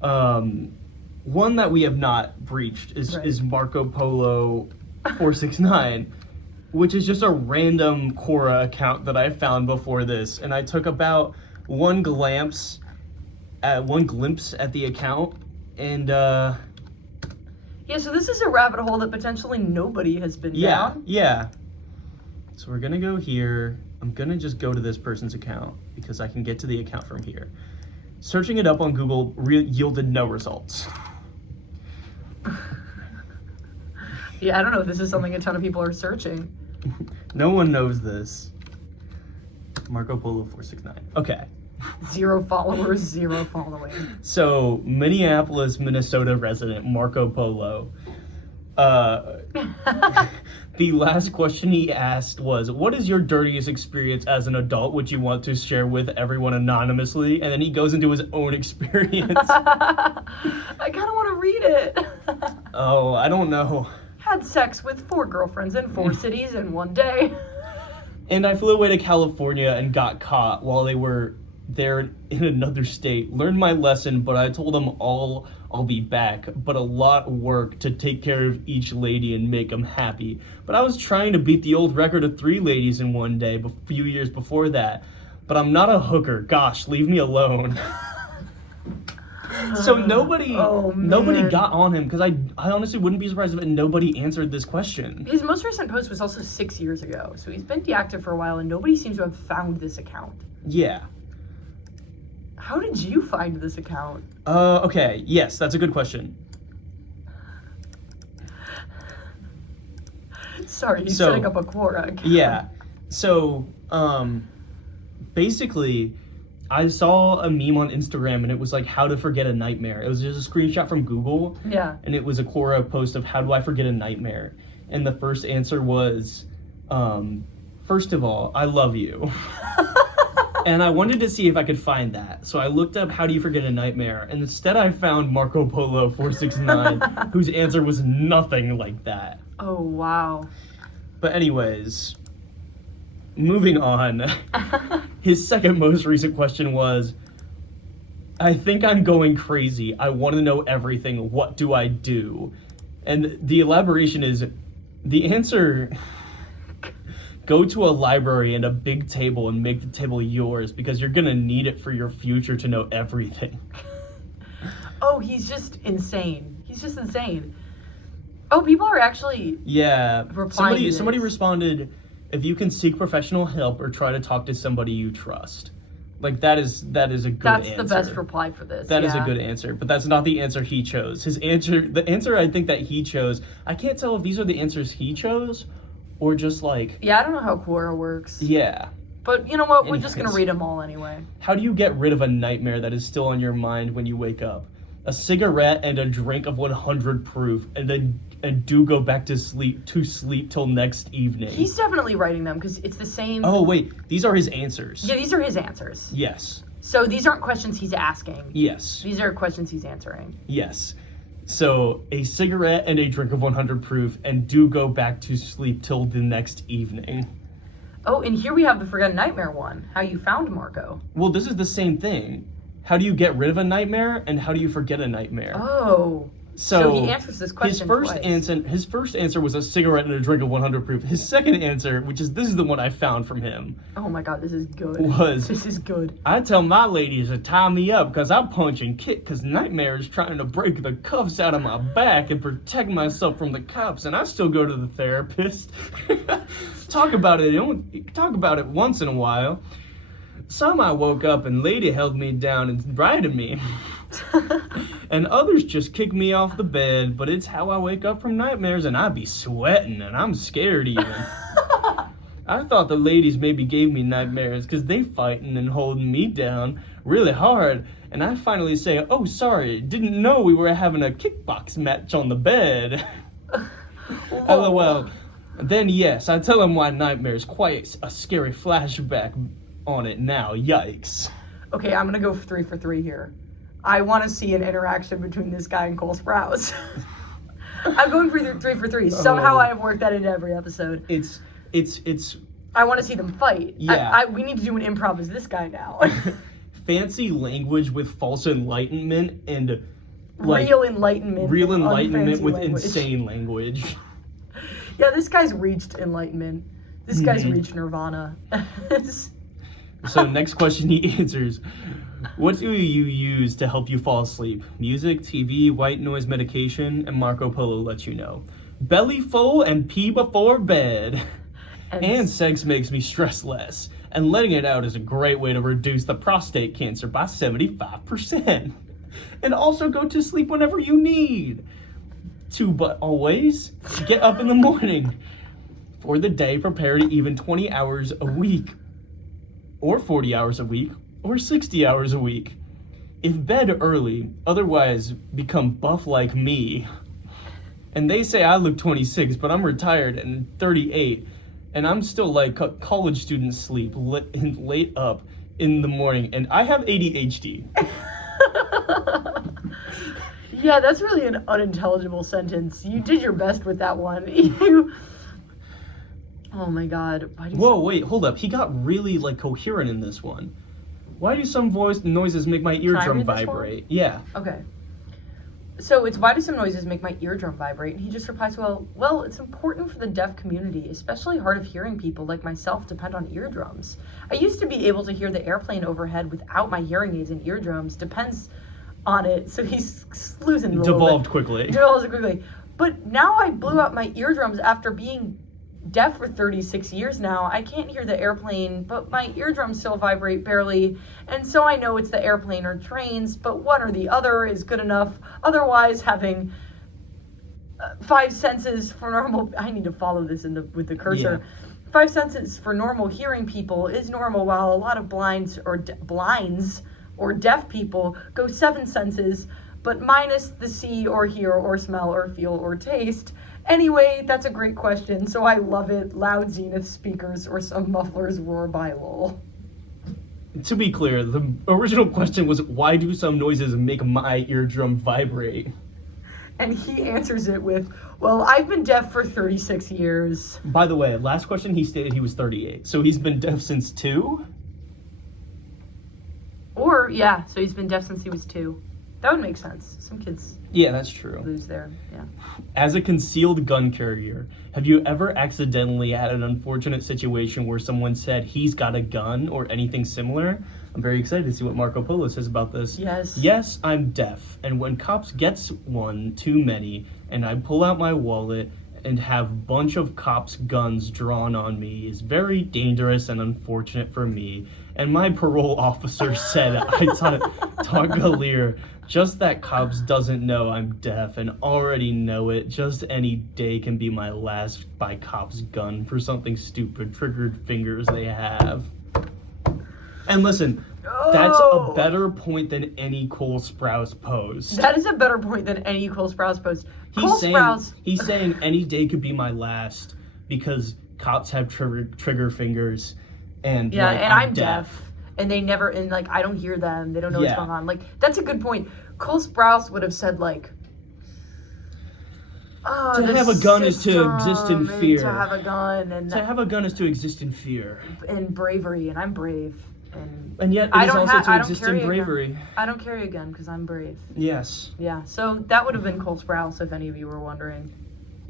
one that we have not breached is Marco Polo 469, which is just a random Quora account that I found before this, and I took about one glimpse at the account, and yeah, so this is a rabbit hole that potentially nobody has been down. Yeah. So we're gonna go here. I'm gonna just go to this person's account because I can get to the account from here. Searching it up on Google yielded no results. Yeah, I don't know if this is something a ton of people are searching. No one knows this. Marco Polo 469. Okay. 0 followers, 0 following. So, Minneapolis, Minnesota resident Marco Polo. The last question he asked was, what is your dirtiest experience as an adult which you want to share with everyone anonymously? And then he goes into his own experience. I kind of want to read it. Oh, I don't know. Had sex with 4 girlfriends in 4 cities in 1 day. And I flew away to California and got caught while they were there in another state. Learned my lesson, but I told them all I'll be back. But a lot of work to take care of each lady and make them happy. But I was trying to beat the old record of 3 ladies in 1 day a few years before that. But I'm not a hooker. Gosh, leave me alone. So nobody got on him, because I honestly wouldn't be surprised if nobody answered this question. His most recent post was also 6 years ago, so he's been deactive for a while and nobody seems to have found this account. Yeah. How did you find this account? Okay, yes, that's a good question. Sorry, he's setting up a Quora account. Yeah. So, basically, I saw a meme on Instagram and it was like, how to forget a nightmare. It was just a screenshot from Google. Yeah. And it was a Quora post of how do I forget a nightmare? And the first answer was, first of all, I love you. And I wanted to see if I could find that. So I looked up how do you forget a nightmare, and instead I found Marco Polo 469, whose answer was nothing like that. Oh, wow. But anyways, moving on. His second most recent question was, I think I'm going crazy. I want to know everything. What do I do? And the elaboration is, the answer... Go to a library and a big table and make the table yours because you're going to need it for your future to know everything. Oh, he's just insane. He's just insane. Oh, people are actually replying Somebody responded, if you can seek professional help or try to talk to somebody you trust. Like, that is a good answer. That's the best reply for this. That is a good answer, but that's not the answer he chose. The answer I think that he chose, I can't tell if these are the answers he chose or just like... Yeah, I don't know how Quora works. Yeah. But you know what? We're just going to read them all anyway. How do you get rid of a nightmare that is still on your mind when you wake up? A cigarette and a drink of 100 proof, and do go back to sleep till next evening. He's definitely writing them because it's the same... Oh, wait. These are his answers. Yeah, these are his answers. Yes. So these aren't questions he's asking. Yes. These are questions he's answering. Yes. So, a cigarette and a drink of 100 proof, and do go back to sleep till the next evening. Oh, and here we have the Forget a Nightmare one. How you found Marco. Well, this is the same thing. How do you get rid of a nightmare, and how do you forget a nightmare? Oh. So he answers this question His first answer was a cigarette and a drink of 100 proof. His second answer, this is the one I found from him. Oh my god, this is good. This is good. I tell my ladies to tie me up because I punch and kick because Nightmare is trying to break the cuffs out of my back and protect myself from the cops, and I still go to the therapist. Talk about it once in a while. Some I woke up and lady held me down and righted me. And others just kick me off the bed, but it's how I wake up from nightmares and I be sweating and I'm scared even. I thought the ladies maybe gave me nightmares because they fighting and holding me down really hard, and I finally say, oh sorry, didn't know we were having a kickbox match on the bed. LOL. Then yes, I tell them why nightmares quite a scary flashback on it now, yikes. Okay, I'm gonna go 3 for 3 here. I want to see an interaction between this guy and Cole Sprouse. I'm going for 3 for 3. Somehow I have worked that into every episode. It's. I want to see them fight. Yeah. We need to do an improv as this guy now. Fancy language with false enlightenment and real enlightenment with language. insane language. Yeah, this guy's reached enlightenment. This guy's reached nirvana. So next question he answers. What do you use to help you fall asleep? Music, TV, white noise medication, and Marco Polo lets you know. Belly full and pee before bed. And sex makes me stress less. And letting it out is a great way to reduce the prostate cancer by 75%. And also go to sleep whenever you need to, but always get up in the morning. For the day, prepare to even 20 hours a week, or 40 hours a week, or 60 hours a week. If bed early, otherwise become buff like me. And they say I look 26, but I'm retired and 38. And I'm still like college student sleep, late up in the morning. And I have ADHD. Yeah, that's really an unintelligible sentence. You did your best with that one. Oh my god. Wait, hold up. He got really coherent in this one. Why do some voice noises make my eardrum vibrate? Yeah. Okay. So it's why do some noises make my eardrum vibrate? And he just replies, well, it's important for the deaf community, especially hard of hearing people like myself depend on eardrums. I used to be able to hear the airplane overhead without my hearing aids and eardrums. Depends on it. So he's losing a little bit. Devolves quickly. But now I blew out my eardrums after being deaf for 36 years now. I can't hear the airplane, but my eardrums still vibrate barely, and so I know it's the airplane or trains, but one or the other is good enough. Otherwise, having 5 senses for normal... I need to follow this with the cursor. Yeah. 5 senses for normal hearing people is normal, while a lot of blinds or deaf people go 7 senses, but minus the see or hear or smell or feel or taste. Anyway, that's a great question, so I love it. Loud Zenith speakers or some mufflers roar by lol. To be clear, the original question was, why do some noises make my eardrum vibrate? And he answers it with, well, I've been deaf for 36 years. By the way, last question he stated he was 38, so he's been deaf since 2? So he's been deaf since he was 2. That would make sense. Some kids... Yeah, that's true. Lose there, yeah. As a concealed gun carrier, have you ever accidentally had an unfortunate situation where someone said he's got a gun or anything similar? I'm very excited to see what Marco Polo says about this. Yes. Yes, I'm deaf, and when cops gets one too many, and I pull out my wallet and have bunch of cops' guns drawn on me is very dangerous and unfortunate for me. And my parole officer said I Tongalier, just that cops doesn't know I'm deaf and already know it. Just any day can be my last by cops' gun for something stupid, triggered fingers they have. And listen, that's a better point than any Cole Sprouse post. That is a better point than any Cole Sprouse post. He's saying any day could be my last because cops have trigger fingers. And I'm deaf. And they never, I don't hear them. They don't know what's going on. That's a good point. Cole Sprouse would have said, to have a gun is to exist in fear. To have a gun. To have a gun is to exist in fear. And bravery, and I'm brave. And yet it is also to exist in bravery. I don't carry a gun because I'm brave. Yes. Yeah, so that would have been Cole Sprouse, if any of you were wondering.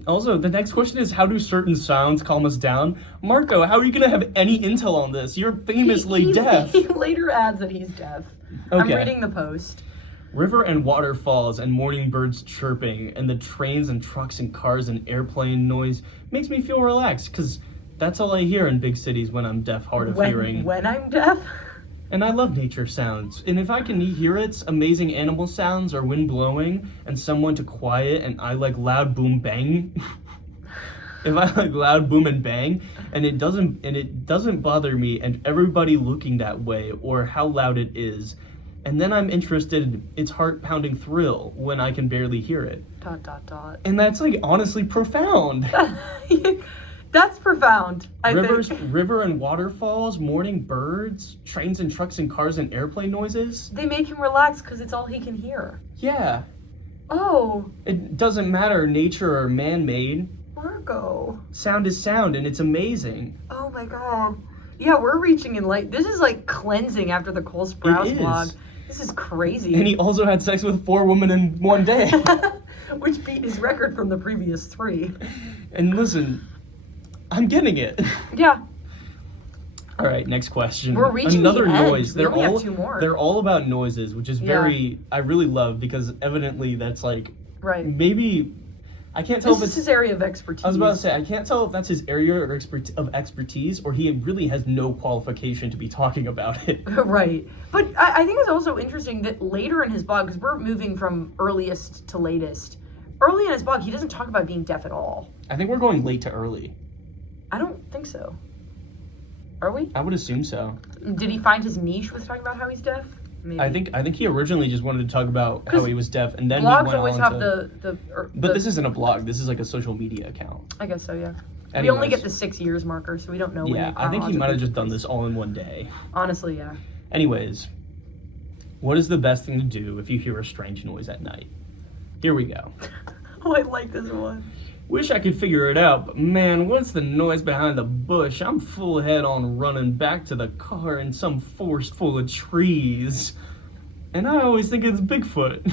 Also, the next question is, how do certain sounds calm us down? Marco, how are you going to have any intel on this? You're famously deaf. He later adds that he's deaf. Okay. I'm reading the post. River and waterfalls and morning birds chirping and the trains and trucks and cars and airplane noise makes me feel relaxed because that's all I hear in big cities when I'm deaf, hard of hearing. When I'm deaf? And I love nature sounds. And if I can hear it, amazing animal sounds or wind blowing and someone to quiet and I like loud boom bang. If I like loud boom and bang and it doesn't bother me and everybody looking that way or how loud it is. And then I'm interested, it's heart pounding thrill when I can barely hear it. ... And that's honestly profound. That's profound, I think. River and waterfalls, morning birds, trains and trucks and cars and airplane noises. They make him relax because it's all he can hear. Yeah. Oh. It doesn't matter nature or man-made. Marco. Sound is sound, and it's amazing. Oh my god. Yeah, we're reaching in light. This is like cleansing after the Cole Sprouse vlog. This is crazy. And he also had sex with 4 women in one day. Which beat his record from the previous 3. And listen, I'm getting it. Yeah. All right, next question. We're reaching another the end. noise. We only have 2 more. They're all about noises, which is I really love, because evidently that's like right. Maybe I can't tell if it's his area of expertise. I was about to say I can't tell if that's his area of expertise, or he really has no qualification to be talking about it. Right. But I think it's also interesting that later in his blog, because we're moving from earliest to latest. Early in his blog, he doesn't talk about being deaf at all. I think we're going late to early. I don't think so. Are we? I would assume so. Did he find his niche with talking about how he's deaf? Maybe. I think he originally just wanted to talk about how he was deaf, and then blogs he went always on have to, But this isn't a blog. This is like a social media account. I guess so, yeah. Anyways, we only get the 6 years marker, so we don't know. Yeah, I think he might have just done this all in one day. Honestly, yeah. Anyways, what is the best thing to do if you hear a strange noise at night? Here we go. Oh, I like this one. Wish I could figure it out, but man, what's the noise behind the bush? I'm full head on running back to the car in some forest full of trees. And I always think it's Bigfoot.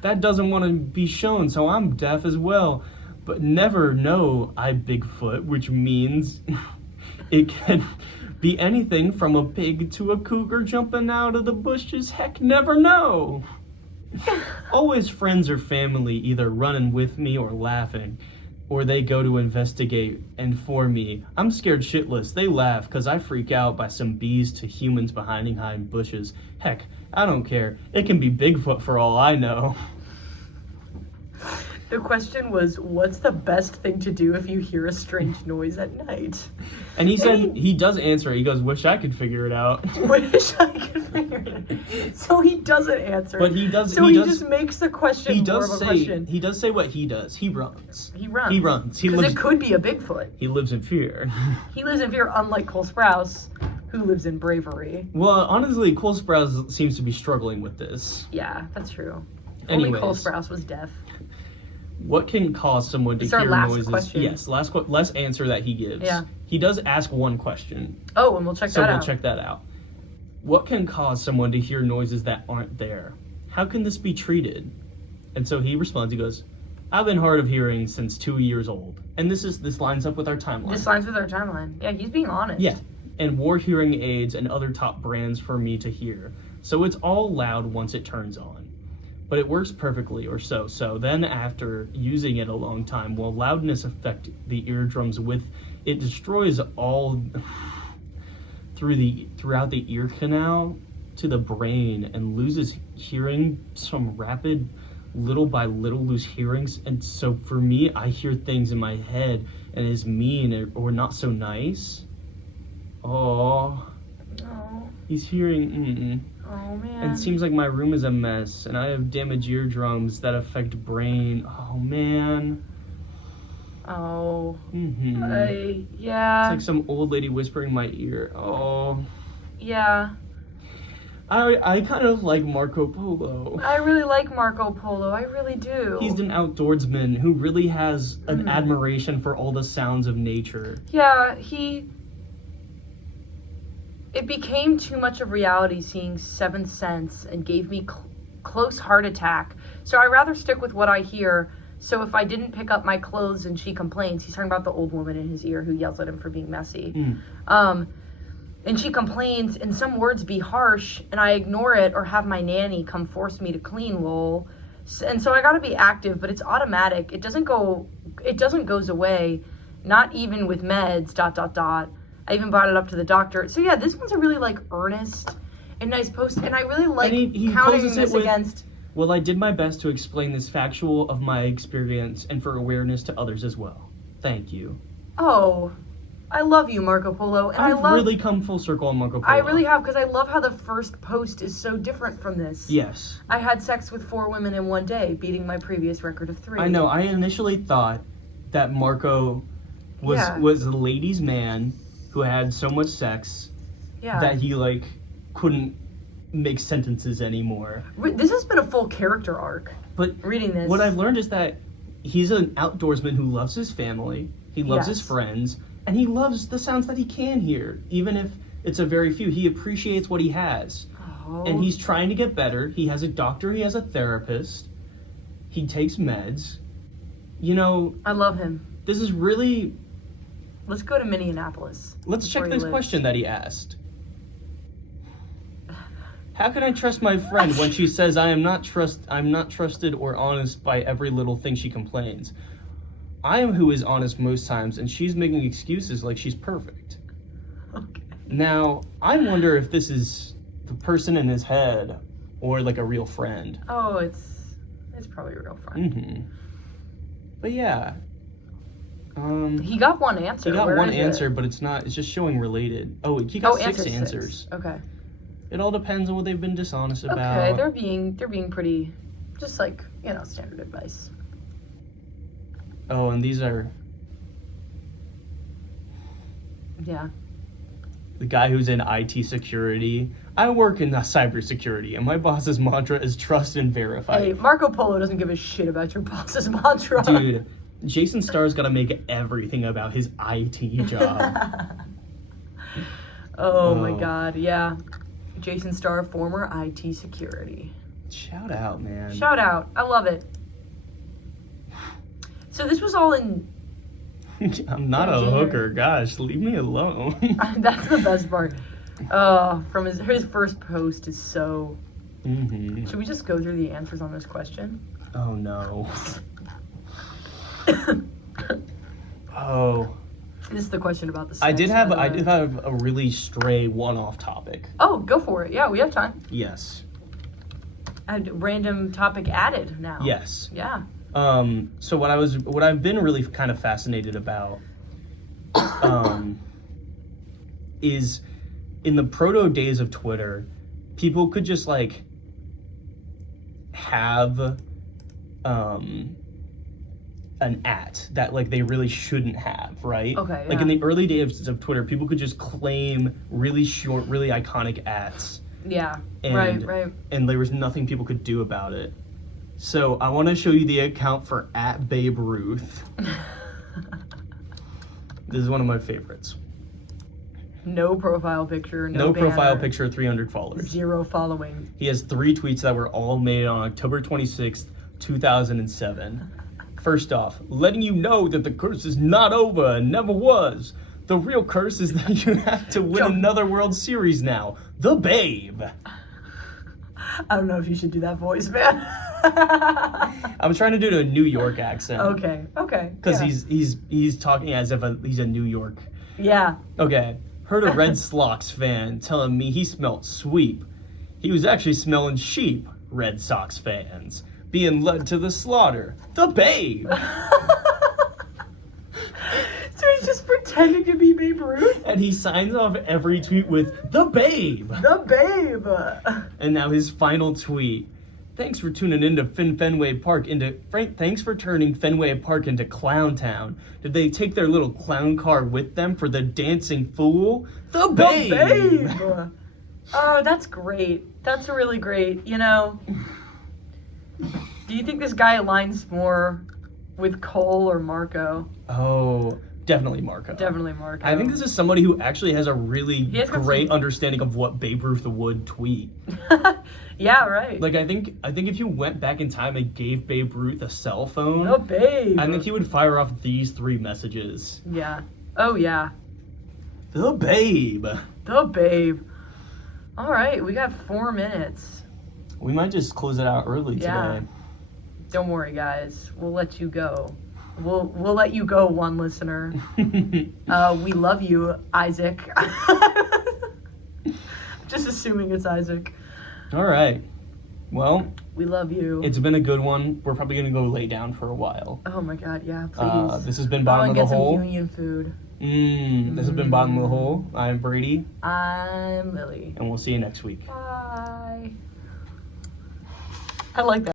That doesn't want to be shown, so I'm deaf as well. But never know I Bigfoot, which means it can be anything from a pig to a cougar jumping out of the bushes. Heck, never know. Always friends or family either running with me or laughing, or they go to investigate, and for me, I'm scared shitless. They laugh because I freak out by some bees to humans behind bushes. Heck, I don't care. It can be Bigfoot for all I know. The question was, what's the best thing to do if you hear a strange noise at night? And he said, he does answer. He goes, wish I could figure it out. Wish I could figure it out. So he doesn't answer. But he does. So he just makes the question more of a question. He does say what he does. He runs. He runs. He runs. Because it could be a Bigfoot. He lives in fear. He lives in fear, unlike Cole Sprouse, who lives in bravery. Well, honestly, Cole Sprouse seems to be struggling with this. Yeah, that's true. Anyways, only Cole Sprouse was deaf. What can cause someone to hear noises? Question. Yes, last answer that he gives. Yeah. He does ask one question. Oh, and we'll check that out. So we'll check that out. What can cause someone to hear noises that aren't there? How can this be treated? And so he responds, he goes, I've been hard of hearing since 2 years old. And this lines up with our timeline. This lines with our timeline. Yeah, he's being honest. Yeah. And wore hearing aids and other top brands for me to hear. So it's all loud once it turns on. But it works perfectly, or so. So then after using it a long time, will loudness affect the eardrums it destroys all throughout the ear canal to the brain and loses hearing, some rapid, little by little lose hearings. And so for me, I hear things in my head and is mean or not so nice. Oh. He's hearing, Oh, man. And it seems like my room is a mess, and I have damaged eardrums that affect brain. Oh, man. Oh. Mm-hmm. Yeah. It's like some old lady whispering in my ear. Oh. Yeah. I kind of like Marco Polo. I really like Marco Polo. I really do. He's an outdoorsman who really has an admiration for all the sounds of nature. Yeah, It became too much of reality seeing Seventh Sense and gave me close heart attack. So I rather stick with what I hear. So if I didn't pick up my clothes and she complains, he's talking about the old woman in his ear who yells at him for being messy. And she complains and some words be harsh and I ignore it or have my nanny come force me to clean, lol. And so I gotta be active, but it's automatic. It doesn't goes away. Not even with meds, ... I even brought it up to the doctor. So yeah, this one's a really like earnest and nice post, and I really like he counting closes this it with, against. Well, I did my best to explain this factual of my experience and for awareness to others as well. Thank you. Oh, I love you, Marco Polo, and I've really come full circle on Marco Polo. I really have, because I love how the first post is so different from this. Yes. I had sex with 4 women in one day, beating my previous record of 3. I know. I initially thought that Marco was the ladies' man who had so much sex that he like couldn't make sentences anymore. This has been a full character arc. But reading this, what I've learned is that he's an outdoorsman who loves his family, he loves his friends, and he loves the sounds that he can hear, even if it's a very few. He appreciates what he has. Oh. And he's trying to get better. He has a doctor, he has a therapist, he takes meds. You know, I love him. This is really... Let's go to Minneapolis. Let's check this question that he asked. How can I trust my friend when she says I'm not trusted or honest by every little thing she complains? I am who is honest most times, and she's making excuses like she's perfect. Okay. Now, I wonder if this is the person in his head or like a real friend. Oh, it's probably a real friend. Mm-hmm. But yeah. He got one answer. He got one answer, but it's just showing related. Oh, he got six answers. Okay. It all depends on what they've been dishonest about. Okay, they're being pretty, just like, standard advice. Oh, and these are... Yeah. The guy who's in IT security. I work in cybersecurity, and my boss's mantra is trust and verify. Hey, Marco Polo doesn't give a shit about your boss's mantra. Dude, Jason Starr's got to make everything about his IT job. Oh my god, yeah. Jason Starr, former IT security. Shout out, man. Shout out. I love it. So this was all in... I'm not a hooker. Gosh, leave me alone. That's the best part. From his first post is so... Mm-hmm. Should we just go through the answers on this question? Oh, no. Oh. This is the question about the sex. I did have a really stray one-off topic. Oh, go for it. Yeah, we have time. Yes. I had random topic added now. Yes. Yeah. So what I've been really kind of fascinated about is in the proto days of Twitter, people could just like have an @ that like they really shouldn't have, right? Okay. Like in the early days of Twitter, people could just claim really short, really iconic @s. Yeah. And, right. And there was nothing people could do about it. So I want to show you the account for @Babe Ruth. This is one of my favorites. No profile picture, no banner, profile picture, 300 followers. 0 following. He has 3 tweets that were all made on October 26th, 2007. First off, letting you know that the curse is not over and never was. The real curse is that you have to win another World Series now. The Babe. I don't know if you should do that voice, man. I'm trying to do it in a New York accent. Okay. Because he's talking as if he's a New York. Yeah. Okay. Heard a Red Sox fan telling me he smelled sweep. He was actually smelling sheep, Red Sox fans. Being led to the slaughter. The Babe. So he's just pretending to be Babe Ruth? And he signs off every tweet with, The Babe. The Babe. And now his final tweet. Thanks for tuning into Fenway Park thanks for turning Fenway Park into Clown Town. Did they take their little clown car with them for the dancing fool? The Babe. The Babe. Oh, that's great. That's really great. Do you think this guy aligns more with Cole or Marco? Oh, definitely Marco. Definitely Marco. I think this is somebody who actually has a really great understanding of what Babe Ruth would tweet. Yeah, right. Like I think if you went back in time and gave Babe Ruth a cell phone, The Babe. I think he would fire off these 3 messages. Yeah. Oh yeah. The Babe. The Babe. All right, we got 4 minutes. We might just close it out early today. Don't worry, guys. We'll let you go. We'll let you go, one listener. We love you, Isaac. Just assuming it's Isaac. All right. Well, we love you. It's been a good one. We're probably going to go lay down for a while. Oh my god, yeah, please. This has been Bottom of the Hole. Get some union food. This has been Bottom of the Hole. I'm Brady. I'm Lily. And we'll see you next week. Bye. I like that.